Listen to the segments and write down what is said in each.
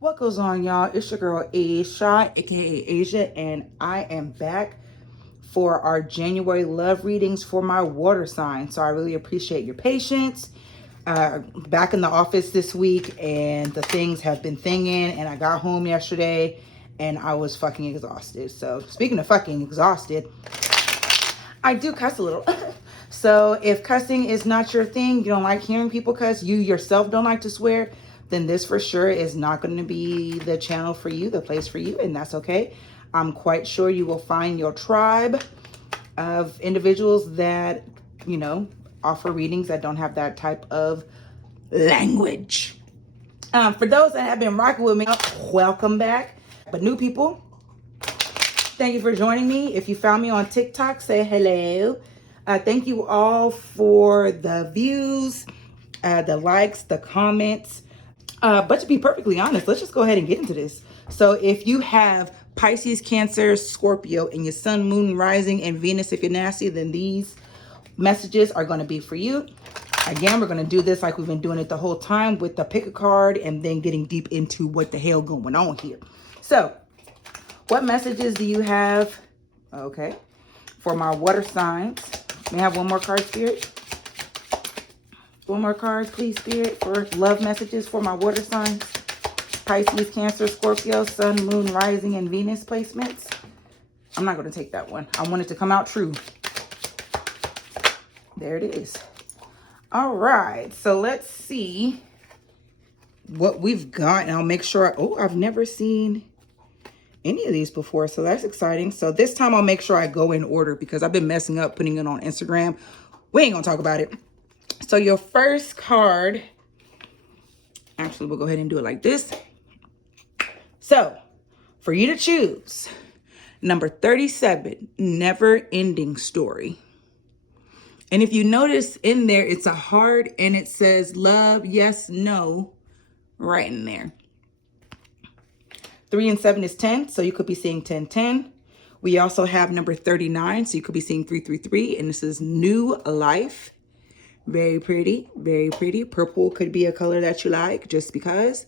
What goes on, y'all? It's your girl Aisha, aka Asia, and I am back for our January love readings for my water sign. So I really appreciate your patience. Back in the office this week, and the things have been thinging, and I got home yesterday and I was fucking exhausted. So speaking of fucking exhausted, I do cuss a little. So if cussing is not your thing, you don't like hearing people cuss, you yourself don't like to swear, then this for sure is not going to be the channel for you, the place for you, and that's okay. I'm quite sure you will find your tribe of individuals that, you know, offer readings that don't have that type of language. For those that have been rocking with me, welcome back. But new people, thank you for joining me. If you found me on TikTok, say hello. Thank you all for the views, the likes, the comments. But to be perfectly honest, let's just go ahead and get into this. So if you have Pisces, Cancer, Scorpio, and your sun, moon, rising, and Venus, if you're nasty, then these messages are going to be for you. Again, we're going to do this like we've been doing it the whole time with the pick a card and then getting deep into what the hell going on here. So what messages do you have, okay, for my water signs? May I have one more card, Spirit? One more card, please, Spirit, for love messages for my water signs. Pisces, Cancer, Scorpio, Sun, Moon, Rising, and Venus placements. I'm not going to take that one. I want it to come out true. There it is. All right. So let's see what we've got. And I'll make sure. I've never seen any of these before, so that's exciting. So this time I'll make sure I go in order because I've been messing up putting it on Instagram. We ain't gonna talk about it. So your first card, actually we'll go ahead and do it like this. So for you to choose number 37, never ending story. And if you notice in there, it's a heart and it says love, yes, no, right in there. 3 and 7 is 10, so you could be seeing 10, 10. We also have number 39, so you could be seeing 3, 3, 3, and this is new life. Very pretty, very pretty. Purple could be a color that you like just because.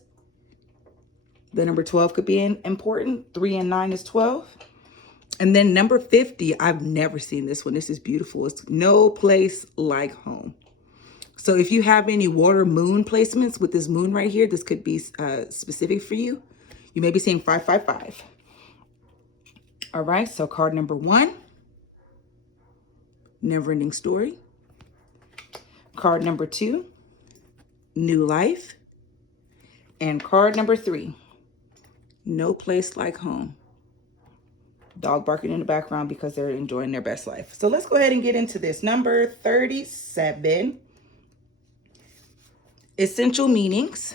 The number 12 could be important. 3 and 9 is 12. And then number 50, I've never seen this one. This is beautiful. It's no place like home. So if you have any water moon placements with this moon right here, this could be specific for you. You may be seeing 555. All right, so card number 1, never ending story. Card number 2, new life. And card number 3, no place like home. Dog barking in the background because they're enjoying their best life. So let's go ahead and get into this. Number 37, essential meanings.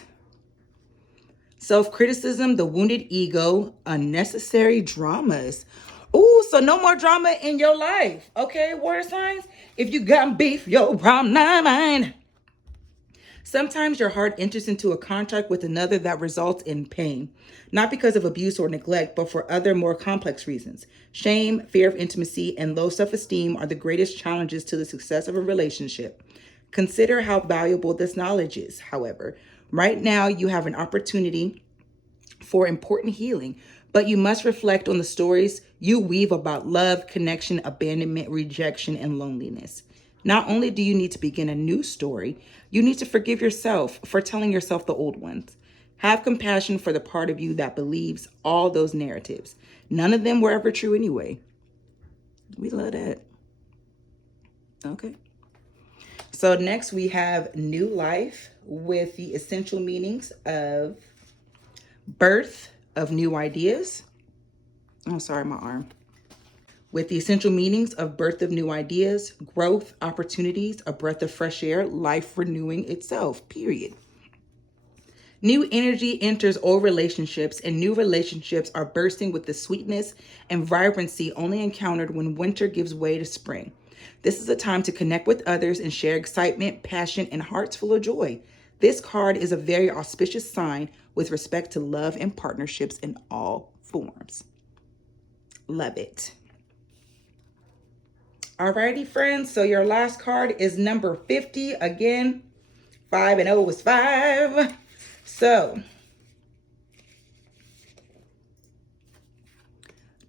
Self-criticism, the wounded ego, unnecessary dramas. Ooh, so no more drama in your life. Okay, water signs? If you got beef, your problem, not mine. Sometimes your heart enters into a contract with another that results in pain, not because of abuse or neglect, but for other more complex reasons. Shame, fear of intimacy, and low self-esteem are the greatest challenges to the success of a relationship. Consider how valuable this knowledge is, however. Right now, you have an opportunity for important healing, but you must reflect on the stories you weave about love, connection, abandonment, rejection, and loneliness. Not only do you need to begin a new story, you need to forgive yourself for telling yourself the old ones. Have compassion for the part of you that believes all those narratives. None of them were ever true anyway. We love that. Okay. So next we have new life with the essential meanings of birth of new ideas. Oh, sorry, my arm. With the essential meanings of birth of new ideas, growth, opportunities, a breath of fresh air, life renewing itself, period. New energy enters old relationships, and new relationships are bursting with the sweetness and vibrancy only encountered when winter gives way to spring. This is a time to connect with others and share excitement, passion, and hearts full of joy. This card is a very auspicious sign with respect to love and partnerships in all forms. Love it. Alrighty, friends. So your last card is number 50. Again, 5 and 0 is 5. So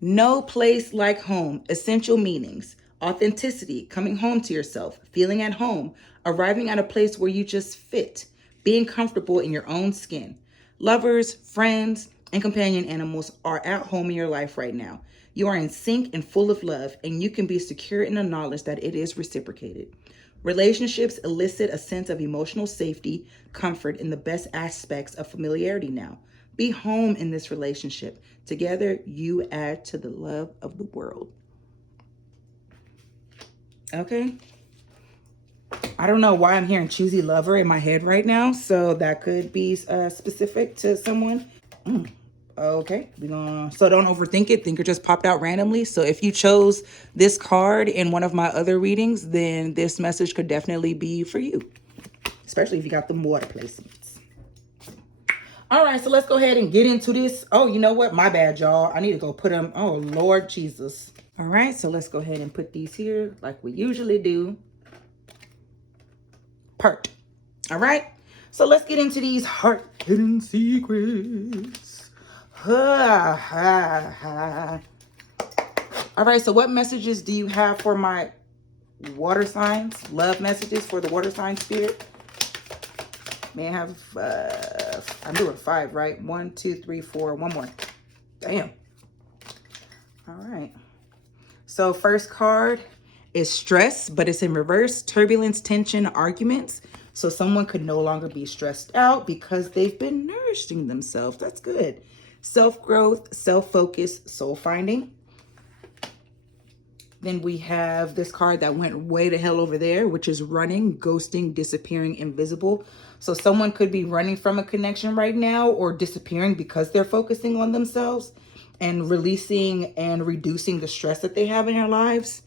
No place like home. Essential meanings. Authenticity. Coming home to yourself. Feeling at home. Arriving at a place where you just fit. Being comfortable in your own skin. Lovers, friends, and companion animals are at home in your life right now. You are in sync and full of love, and you can be secure in the knowledge that it is reciprocated. Relationships elicit a sense of emotional safety, comfort, and the best aspects of familiarity now. Be home in this relationship. Together, you add to the love of the world. Okay. I don't know why I'm hearing choosy lover in my head right now, so that could be specific to someone. Okay, so don't overthink it. Think it just popped out randomly. So if you chose this card in one of my other readings, then this message could definitely be for you, especially if you got them water placements. All right, so let's go ahead and get into this. Oh, you know what? My bad, y'all. I need to go put them. Oh, Lord Jesus. All right, so let's go ahead and put these here like we usually do. Perfect. All right, so let's get into these heart hidden secrets. All right, so what messages do you have for my water signs? Love messages for the water sign spirit? May I have, I'm doing 5, right? 1, 2, 3, 4, one more. Damn. All right. So first card is stress, but it's in reverse. Turbulence, tension, arguments. So someone could no longer be stressed out because they've been nourishing themselves. That's good. Self-growth, self-focus, soul finding. Then we have this card that went way the hell over there, which is running, ghosting, disappearing, invisible. So someone could be running from a connection right now or disappearing because they're focusing on themselves and releasing and reducing the stress that they have in their lives.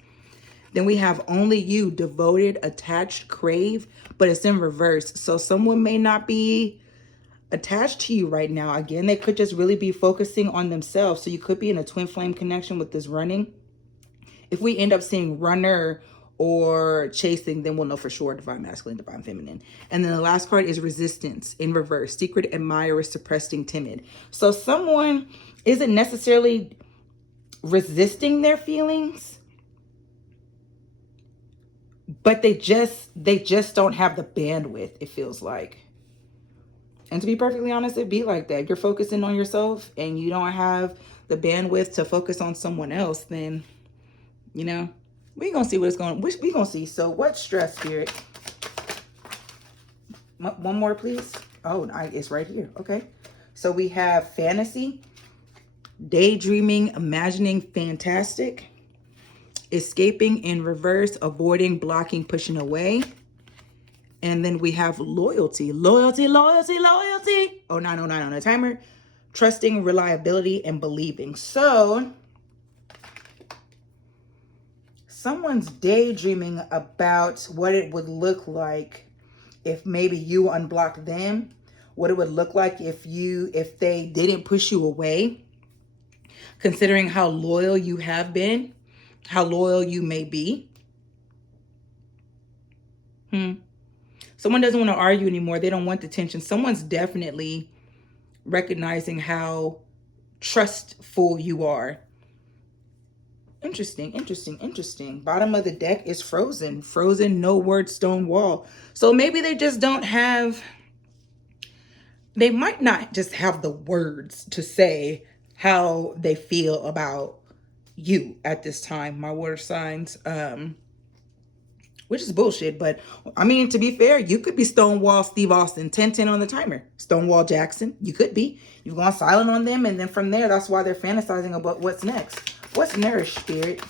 Then we have only you, devoted, attached, crave, but it's in reverse. So someone may not be attached to you right now. Again, they could just really be focusing on themselves. So you could be in a twin flame connection with this running. If we end up seeing runner or chasing, then we'll know for sure divine masculine, divine feminine. And then the last card is resistance in reverse. Secret admirer, suppressing, timid. So someone isn't necessarily resisting their feelings, but they just don't have the bandwidth, it feels like. And to be perfectly honest, it'd be like that. You're focusing on yourself and you don't have the bandwidth to focus on someone else, then you know, we're going to see what it's going to, we're going to see. So what stress, spirit? One more, please. Oh, it's right here. Okay. So we have fantasy, daydreaming, imagining, fantastic, escaping in reverse, avoiding, blocking, pushing away. And then we have loyalty, loyalty, loyalty, loyalty. Oh, 909 on the timer. Trusting, reliability, and believing. So someone's daydreaming about what it would look like if maybe you unblocked them, what it would look like if they didn't push you away, considering how loyal you have been, how loyal you may be. Someone doesn't want to argue anymore. They don't want the tension. Someone's definitely recognizing how trustful you are. Interesting, interesting, interesting. Bottom of the deck is frozen. Frozen, no word, stone wall. So maybe they just don't have, they might not just have the words to say how they feel about you at this time, my water signs. Which is bullshit, but I mean, to be fair, you could be Stonewall Steve Austin, 10-10 on the timer. Stonewall Jackson, you could be. You've gone silent on them, and then from there, that's why they're fantasizing about what's next. What's nourished, spirit?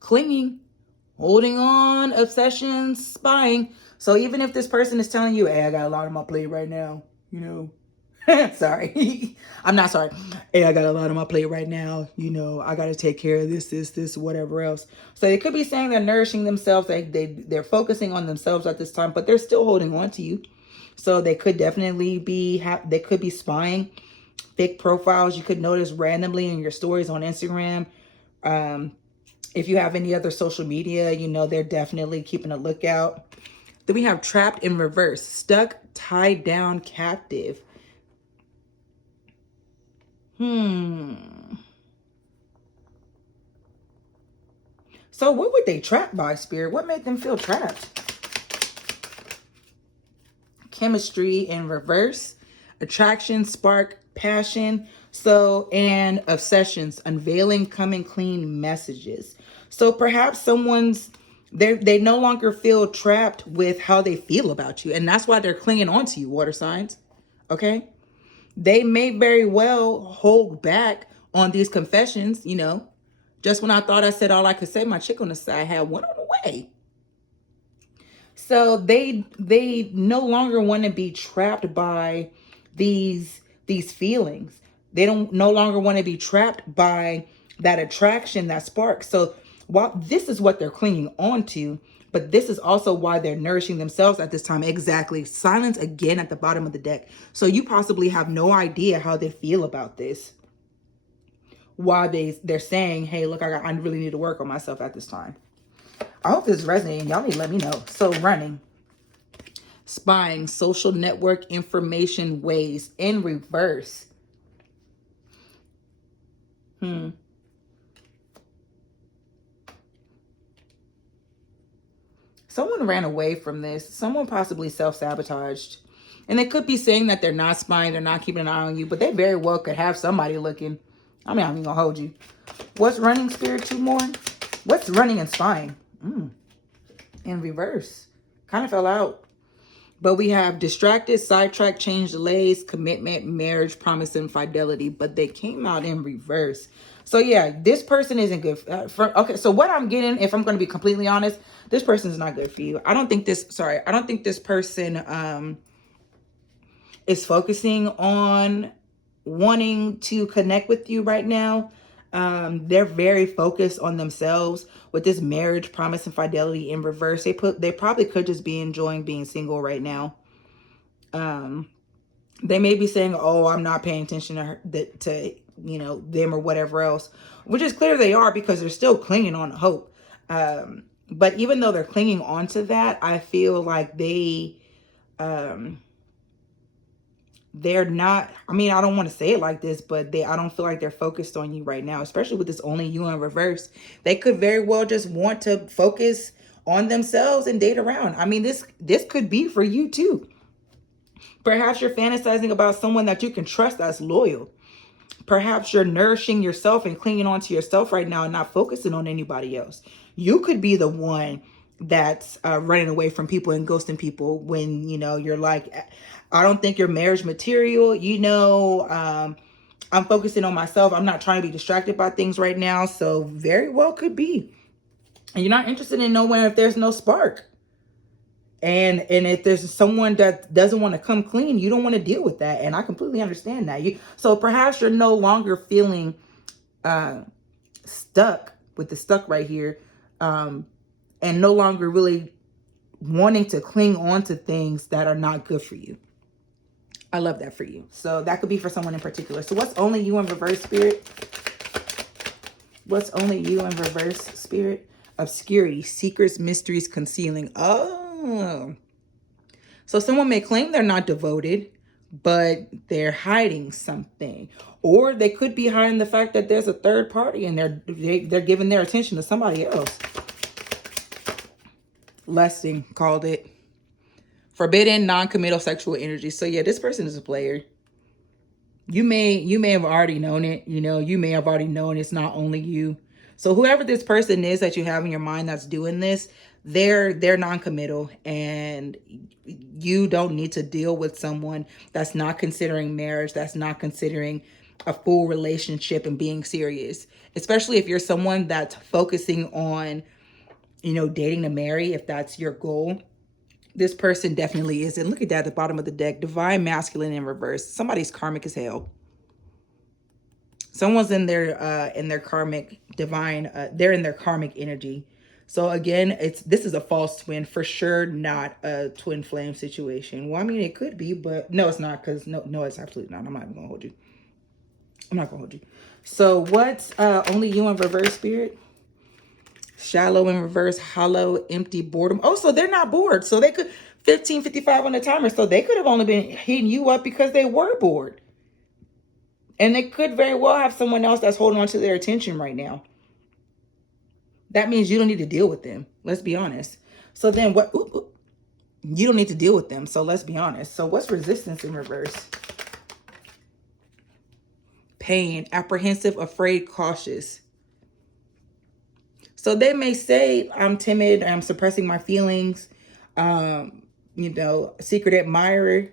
Clinging, holding on, obsession, spying. So even if this person is telling you, hey, I got a lot on my plate right now, you know, sorry. I'm not sorry. Hey, I got a lot on my plate right now. You know, I got to take care of this, whatever else. So they could be saying they're nourishing themselves. They're focusing on themselves at this time, but they're still holding on to you. So they could definitely be, they could be spying. Fake profiles you could notice randomly in your stories on Instagram. If you have any other social media, you know, they're definitely keeping a lookout. Then we have trapped in reverse, stuck, tied down, captive. So what would they trap by, Spirit? What made them feel trapped? Chemistry in reverse, attraction, spark, passion. So, and obsessions, unveiling, coming clean messages. So perhaps they no longer feel trapped with how they feel about you. And that's why they're clinging on to you, water signs. Okay. They may very well hold back on these confessions, Just when I thought I said all I could say, my chick on the side had one on the way. So they no longer want to be trapped by these feelings. They don't no longer want to be trapped by that attraction, that spark. So while this is what they're clinging on to, but this is also why they're nourishing themselves at this time. Exactly. Silence again at the bottom of the deck. So you possibly have no idea how they feel about this. Why they're saying, hey, look, I really need to work on myself at this time. I hope this is resonating. Y'all need to let me know. So running. Spying, social network information ways in reverse. Someone ran away from this. Someone possibly self-sabotaged. And they could be saying that they're not spying, they're not keeping an eye on you, but they very well could have somebody looking. I mean, I'm even gonna hold you. What's running, Spirit? Two more. What's running and spying? In reverse. Kind of fell out. But we have distracted, sidetracked, change, delays, commitment, marriage, promise, and fidelity. But they came out in reverse. So yeah, this person isn't good. Okay, so what I'm getting, if I'm going to be completely honest, this person is not good for you. I don't think this person is focusing on wanting to connect with you right now. They're very focused on themselves with this marriage, promise, and fidelity in reverse. They probably could just be enjoying being single right now. They may be saying, oh, I'm not paying attention to her, to them or whatever else, which is clear they are, because they're still clinging on to hope. But even though they're clinging on to that, I feel like they're not, I mean, I don't want to say it like this, but I don't feel like they're focused on you right now, especially with this only you in reverse. They could very well just want to focus on themselves and date around. I mean, this could be for you too. Perhaps you're fantasizing about someone that you can trust that's loyal. Perhaps you're nourishing yourself and clinging on to yourself right now and not focusing on anybody else. You could be the one that's running away from people and ghosting people when, you're like, I don't think you're marriage material. I'm focusing on myself. I'm not trying to be distracted by things right now. So very well could be. And you're not interested in nowhere if there's no spark. And if there's someone that doesn't want to come clean, you don't want to deal with that. And I completely understand that. So perhaps you're no longer feeling stuck with the stuck right here, and no longer really wanting to cling on to things that are not good for you. I love that for you. So that could be for someone in particular. So what's only you in reverse, Spirit? What's only you in reverse, Spirit? Obscurity, secrets, mysteries, concealing. Oh. So someone may claim they're not devoted, but they're hiding something. Or they could be hiding the fact that there's a third party and they're giving their attention to somebody else. Lusting, called it. Forbidden, non-committal sexual energy. So yeah, this person is a player. You may have already known it. You may have already known it's not only you. So whoever this person is that you have in your mind that's doing this, they're non-committal, and you don't need to deal with someone that's not considering marriage, that's not considering a full relationship and being serious. Especially if you're someone that's focusing on, dating to marry, if that's your goal. This person definitely isn't. Look at that at the bottom of the deck. Divine masculine in reverse. Somebody's karmic as hell. Someone's in their karmic divine. They're in their karmic energy. So again, this is a false twin for sure, not a twin flame situation. Well, I mean, it could be, but no, it's not, because no, it's absolutely not. I'm not even gonna hold you. I'm not gonna hold you. So what's only you in reverse, Spirit? Shallow in reverse, hollow, empty, boredom. Oh, so they're not bored. So they could 15:55 on the timer. So they could have only been hitting you up because they were bored. And they could very well have someone else that's holding on to their attention right now. That means you don't need to deal with them. Let's be honest. So then what? You don't need to deal with them. So let's be honest. So what's resistance in reverse? Pain, apprehensive, afraid, cautious. So they may say, I'm timid, I'm suppressing my feelings, secret admirer.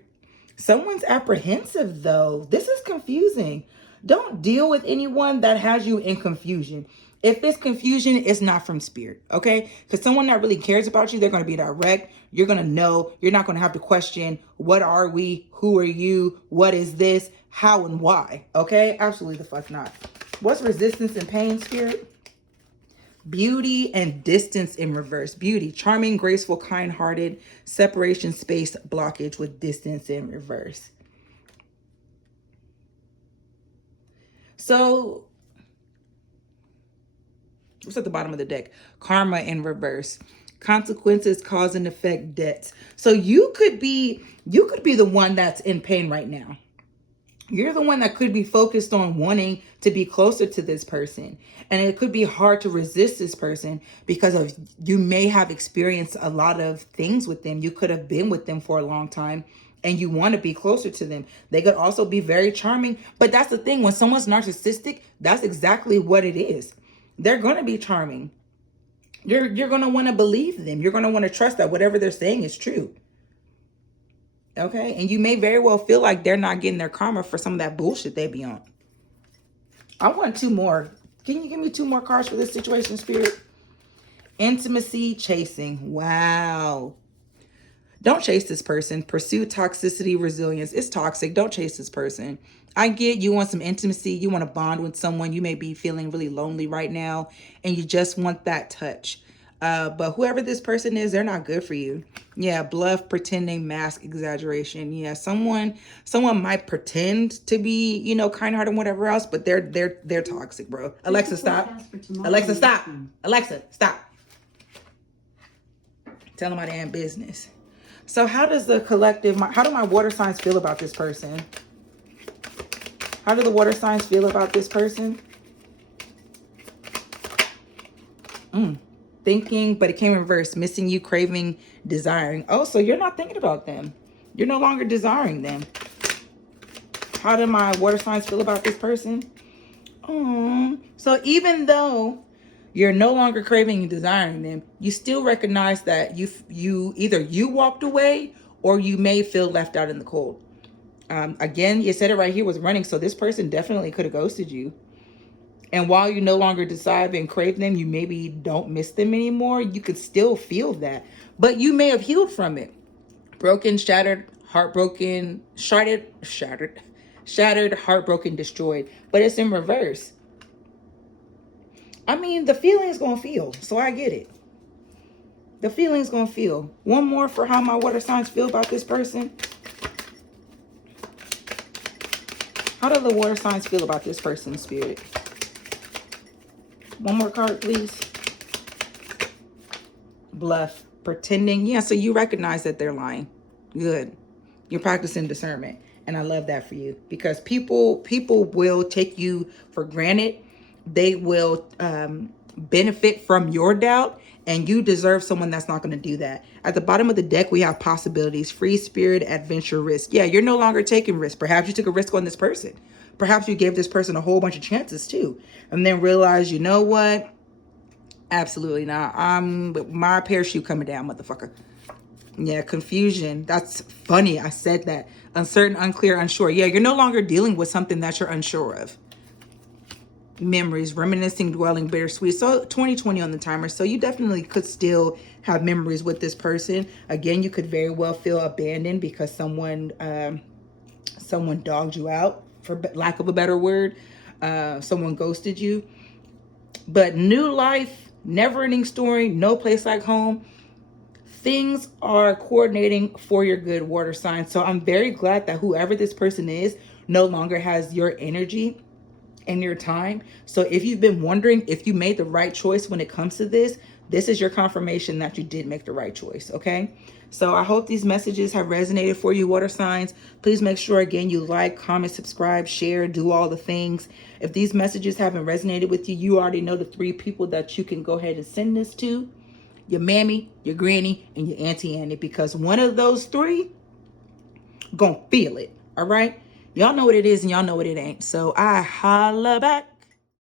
Someone's apprehensive though. This is confusing. Don't deal with anyone that has you in confusion. If it's confusion, it's not from spirit, okay? Because someone that really cares about you, they're going to be direct. You're going to know. You're not going to have to question, what are we? Who are you? What is this? How and why? Okay? Absolutely the fuck not. What's resistance and pain, spirit? Beauty and distance in reverse. Beauty, charming, graceful, kind-hearted. Separation, space, blockage with distance in reverse. So what's at the bottom of the deck? Karma in reverse. Consequences, cause and effect, debts. So you could be the one that's in pain right now. You're the one that could be focused on wanting to be closer to this person. And it could be hard to resist this person because of you may have experienced a lot of things with them. You could have been with them for a long time and you want to be closer to them. They could also be very charming. But that's the thing. When someone's narcissistic, that's exactly what it is. They're going to be charming. You're going to want to believe them. You're going to want to trust that whatever they're saying is true. Okay, and you may very well feel like they're not getting their karma for some of that bullshit they be on. I want 2 more. Can you give me 2 more cards for this situation, spirit? Intimacy, chasing. Wow. Don't chase this person. Pursue toxicity, resilience. It's toxic. Don't chase this person. I get you want some intimacy. You want to bond with someone. You may be feeling really lonely right now and you just want that touch. But whoever this person is, they're not good for you. Yeah, bluff, pretending, mask, exaggeration. Yeah, someone might pretend to be, kind-hearted and whatever else, but they're toxic, bro. Alexa, stop. Alexa, stop. Alexa, stop. Tell them my damn business. So how does the collective, how do my water signs feel about this person? How do the water signs feel about this person? Thinking, but it came in reverse. Missing you, craving, desiring. Oh, so you're not thinking about them. You're no longer desiring them. How do my water signs feel about this person? So even though you're no longer craving and desiring them, you still recognize that you either you walked away or you may feel left out in the cold. Again, you said it right here was running. So this person definitely could have ghosted you. And while you no longer desire and crave them, you maybe don't miss them anymore. You could still feel that, but you may have healed from it. Broken, shattered, heartbroken, shattered, heartbroken, destroyed. But it's in reverse. I mean, the feeling's gonna feel, so I get it. The feeling's gonna feel. One more for how my water signs feel about this person. How do the water signs feel about this person, spirit? One more card, please. Bluff, pretending. Yeah, so you recognize that they're lying. Good. You're practicing discernment. And I love that for you. Because people will take you for granted. They will benefit from your doubt. And you deserve someone that's not going to do that. At the bottom of the deck, we have possibilities. Free spirit, adventure, risk. Yeah, you're no longer taking risks. Perhaps you took a risk on this person. Perhaps you gave this person a whole bunch of chances too. And then realized, you know what? Absolutely not. My parachute coming down, motherfucker. Yeah, confusion. That's funny. I said that. Uncertain, unclear, unsure. Yeah, you're no longer dealing with something that you're unsure of. Memories, reminiscing, dwelling, bittersweet. So 2020 on the timer. So you definitely could still have memories with this person. Again, you could very well feel abandoned because someone dogged you out, for lack of a better word. Someone ghosted you. But new life, never-ending story, no place like home. Things are coordinating for your good, water sign. So I'm very glad that whoever this person is no longer has your energy and your time. So if you've been wondering if you made the right choice when it comes to this, this is your confirmation that you did make the right choice, okay? So I hope these messages have resonated for you, water signs. Please make sure, again, you like, comment, subscribe, share, do all the things. If these messages haven't resonated with you, you already know the 3 people that you can go ahead and send this to: your mammy, your granny, and your auntie Annie, because one of those 3 gonna feel it. All right, y'all know what it is and y'all know what it ain't. So I holla back.